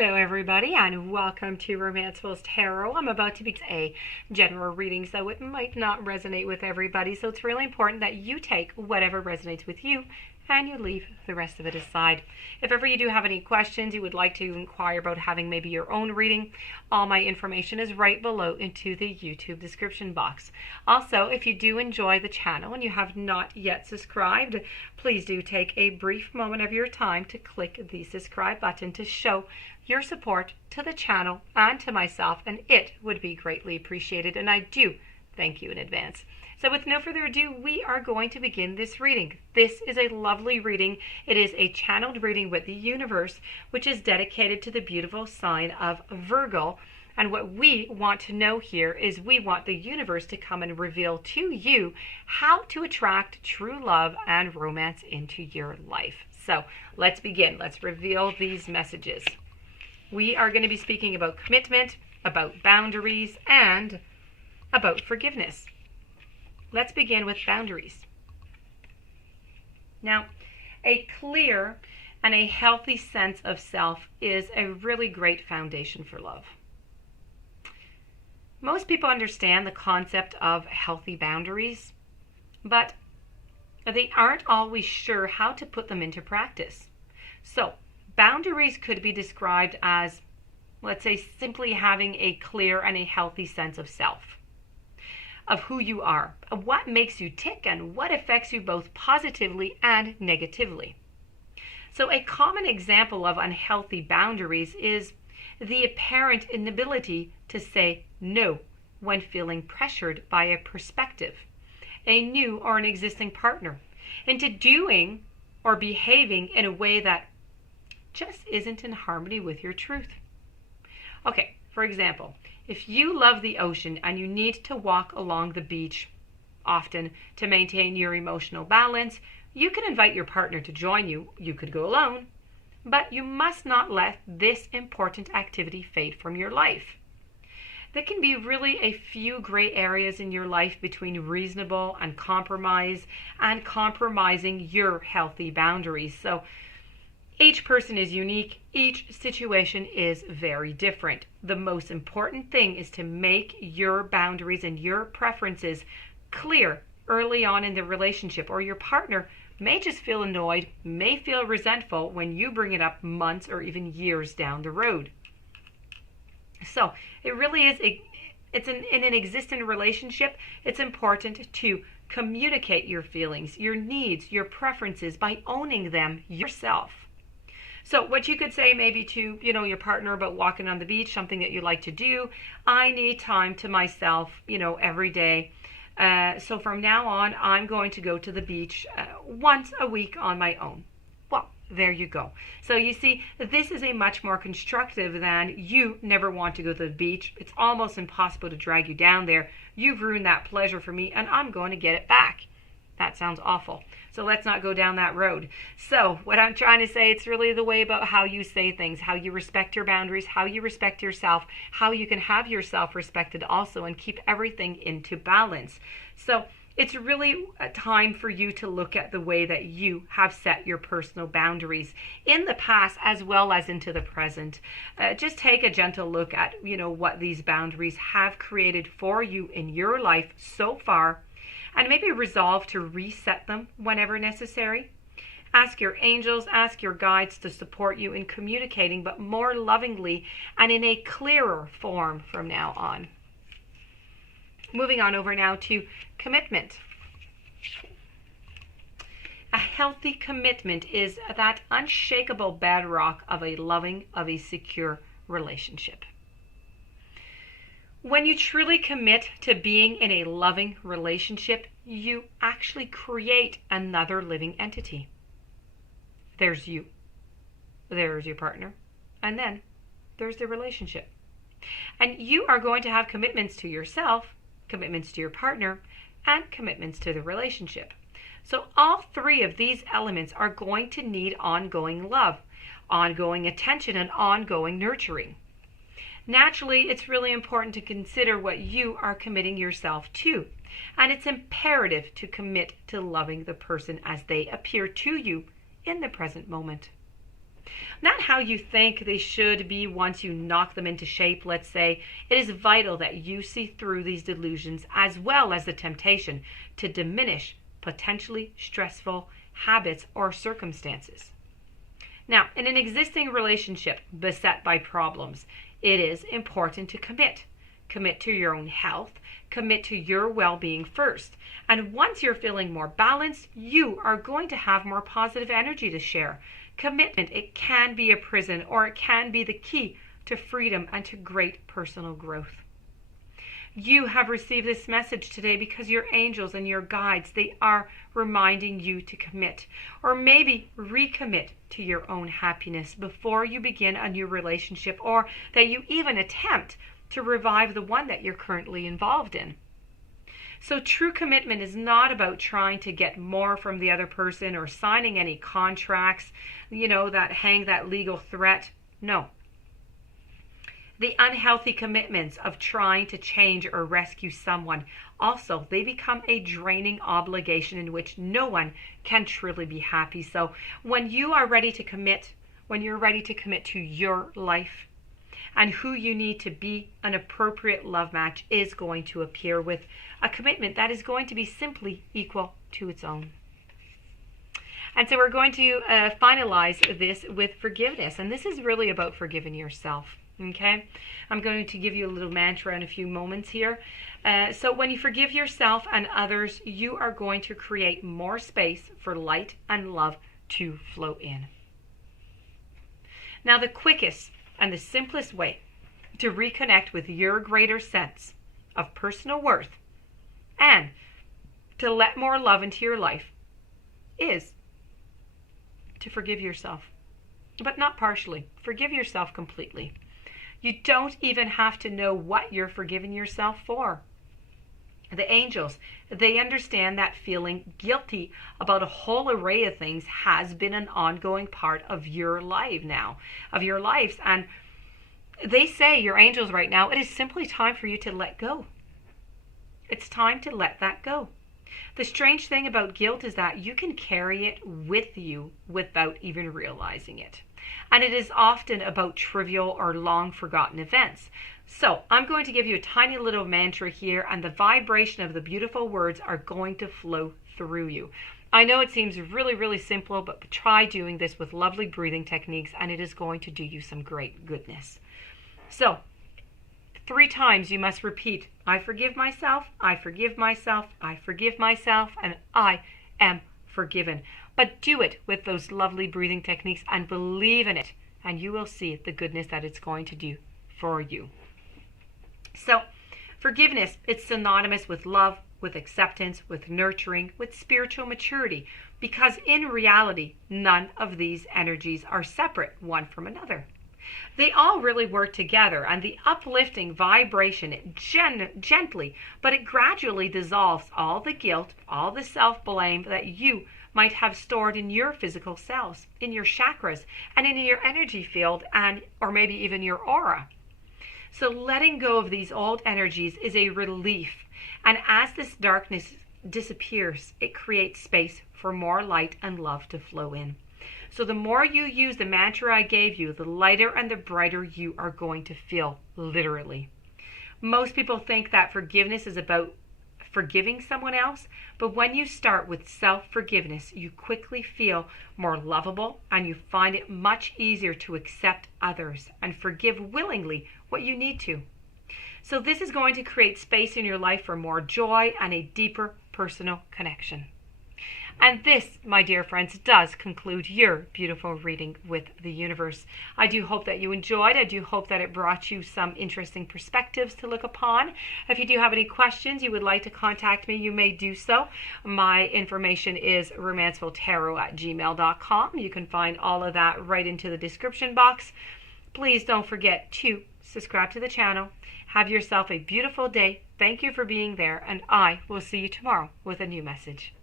Hello everybody and welcome to Romancefull's Tarot. I'm about to begin a general reading, so it might not resonate with everybody, so it's really important that you take whatever resonates with you and you leave the rest of it aside. If ever you do have any questions, you would like to inquire about having maybe your own reading, all my information is right below into the YouTube description box. Also, if you do enjoy the channel and you have not yet subscribed, please do take a brief moment of your time to click the subscribe button to show your support to the channel and to myself, and it would be greatly appreciated, and I do thank you in advance. So with no further ado, we are going to begin this reading. This is a lovely reading. It is a channeled reading with the universe, which is dedicated to the beautiful sign of Virgo. And what we want to know here is we want the universe to come and reveal to you how to attract true love and romance into your life. So let's begin. Let's reveal these messages. We are going to be speaking about commitment, about boundaries, and about forgiveness. Let's begin with boundaries. Now, a clear and a healthy sense of self is a really great foundation for love. Most people understand the concept of healthy boundaries, but they aren't always sure how to put them into practice. So, boundaries could be described as, let's say, simply having a clear and a healthy sense of self, of who you are, of what makes you tick, and what affects you both positively and negatively. So a common example of unhealthy boundaries is the apparent inability to say no when feeling pressured by a perspective, a new or an existing partner, into doing or behaving in a way that just isn't in harmony with your truth. Okay, for example, if you love the ocean and you need to walk along the beach often to maintain your emotional balance, you can invite your partner to join you. You could go alone, but you must not let this important activity fade from your life. There can be really a few gray areas in your life between reasonable and compromise and compromising your healthy boundaries. So each person is unique. Each situation is very different. The most important thing is to make your boundaries and your preferences clear early on in the relationship, or your partner may just feel annoyed, may feel resentful when you bring it up months or even years down the road. So it really is, in an existing relationship, it's important to communicate your feelings, your needs, your preferences by owning them yourself. So what you could say maybe to, your partner about walking on the beach, something that you like to do, I need time to myself, every day. So from now on, I'm going to go to the beach once a week on my own. Well, there you go. So you see, this is a much more constructive than you never want to go to the beach. It's almost impossible to drag you down there. You've ruined that pleasure for me and I'm going to get it back. That sounds awful. So let's not go down that road. So what I'm trying to say, it's really the way about how you say things, how you respect your boundaries, how you respect yourself, how you can have yourself respected also and keep everything into balance. So it's really a time for you to look at the way that you have set your personal boundaries in the past as well as into the present. Just take a gentle look at, what these boundaries have created for you in your life so far, and maybe resolve to reset them whenever necessary. Ask your angels, ask your guides to support you in communicating, but more lovingly and in a clearer form from now on. Moving on over now to commitment. A healthy commitment is that unshakable bedrock of a loving, of a secure relationship. When you truly commit to being in a loving relationship, you actually create another living entity. There's you, there's your partner, and then there's the relationship. And you are going to have commitments to yourself, commitments to your partner, and commitments to the relationship. So all three of these elements are going to need ongoing love, ongoing attention, and ongoing nurturing. Naturally, it's really important to consider what you are committing yourself to, and it's imperative to commit to loving the person as they appear to you in the present moment. Not how you think they should be once you knock them into shape, let's say. It is vital that you see through these delusions as well as the temptation to diminish potentially stressful habits or circumstances. Now, in an existing relationship beset by problems, it is important to commit. Commit to your own health, commit to your well-being first. And once you're feeling more balanced, you are going to have more positive energy to share. Commitment, it can be a prison, or it can be the key to freedom and to great personal growth. You have received this message today because your angels and your guides, they are reminding you to commit, or maybe recommit to your own happiness before you begin a new relationship, or that you even attempt to revive the one that you're currently involved in. So true commitment is not about trying to get more from the other person or signing any contracts, that hang that legal threat. No. The unhealthy commitments of trying to change or rescue someone, also, they become a draining obligation in which no one can truly be happy. So when you are ready to commit, when you're ready to commit to your life and who you need to be, an appropriate love match is going to appear with a commitment that is going to be simply equal to its own. And so we're going to finalize this with forgiveness. And this is really about forgiving yourself. Okay, I'm going to give you a little mantra in a few moments here. So when you forgive yourself and others, you are going to create more space for light and love to flow in. Now, the quickest and the simplest way to reconnect with your greater sense of personal worth and to let more love into your life is to forgive yourself, but not partially. Forgive yourself completely. You don't even have to know what you're forgiving yourself for. The angels, they understand that feeling guilty about a whole array of things has been an ongoing part of your life now, of your lives. And they say, your angels right now, it is simply time for you to let go. It's time to let that go. The strange thing about guilt is that you can carry it with you without even realizing it. And it is often about trivial or long forgotten events. So I'm going to give you a tiny little mantra here, and the vibration of the beautiful words are going to flow through you. I know it seems really, really simple, but try doing this with lovely breathing techniques, and it is going to do you some great goodness. So 3 times you must repeat, I forgive myself, I forgive myself, I forgive myself, and I am forgiven. But do it with those lovely breathing techniques and believe in it, and you will see the goodness that it's going to do for you. So forgiveness, it's synonymous with love, with acceptance, with nurturing, with spiritual maturity, because in reality, none of these energies are separate one from another. They all really work together, and the uplifting vibration, it gently, but it gradually dissolves all the guilt, all the self-blame that you might have stored in your physical cells, in your chakras, and in your energy field, and or maybe even your aura. So letting go of these old energies is a relief, and as this darkness disappears, it creates space for more light and love to flow in. So the more you use the mantra I gave you, the lighter and the brighter you are going to feel, literally. Most people think that forgiveness is about forgiving someone else, but when you start with self-forgiveness, you quickly feel more lovable, and you find it much easier to accept others and forgive willingly what you need to. So this is going to create space in your life for more joy and a deeper personal connection. And this, my dear friends, does conclude your beautiful reading with the universe. I do hope that you enjoyed. I do hope that it brought you some interesting perspectives to look upon. If you do have any questions, you would like to contact me, you may do so. My information is romancefulltarot@gmail.com. You can find all of that right into the description box. Please don't forget to subscribe to the channel. Have yourself a beautiful day. Thank you for being there, and I will see you tomorrow with a new message.